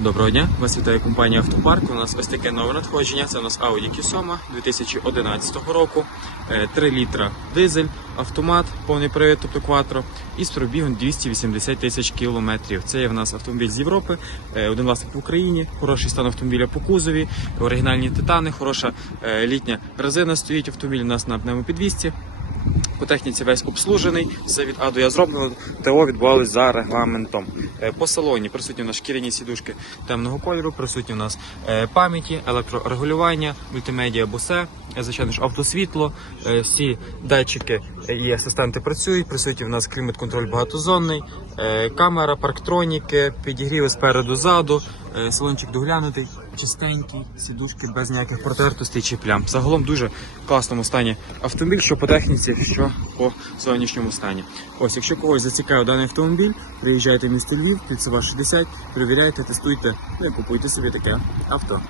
Доброго дня, вас вітає компанія Автопарк. У нас ось таке нове надходження. Це у нас Audi Q7 2011 року, 3 літра дизель, автомат, повний привід, тобто кватро, і з пробігом 280 тисяч кілометрів. Це є в нас автомобіль з Європи, один власник в Україні, хороший стан автомобіля по кузові, оригінальні титани, хороша літня резина стоїть. Автомобіль у нас на пневмопідвісці. По техніці весь обслужений, все від А до Я зроблено, ТО відбувалось за регламентом. По салоні присутні у нас шкіряні сідушки темного кольору, присутні у нас пам'яті, електрорегулювання, мультимедіа Bose, звичайно ж автосвітло, всі датчики і асистенти працюють, присутні у нас клімат-контроль багатозонний, камера, парктроніки, підігріви спереду, ззаду, салончик доглянутий, чистенький, сідушки без ніяких протертостей чи плям. Загалом дуже в класному стані автомобіль, що по техніці, що по зовнішньому стані. Ось, якщо когось зацікавив даний автомобіль, приїжджайте в місто Львів, Кільцева 60, перевіряйте, тестуйте, і купуйте собі таке авто.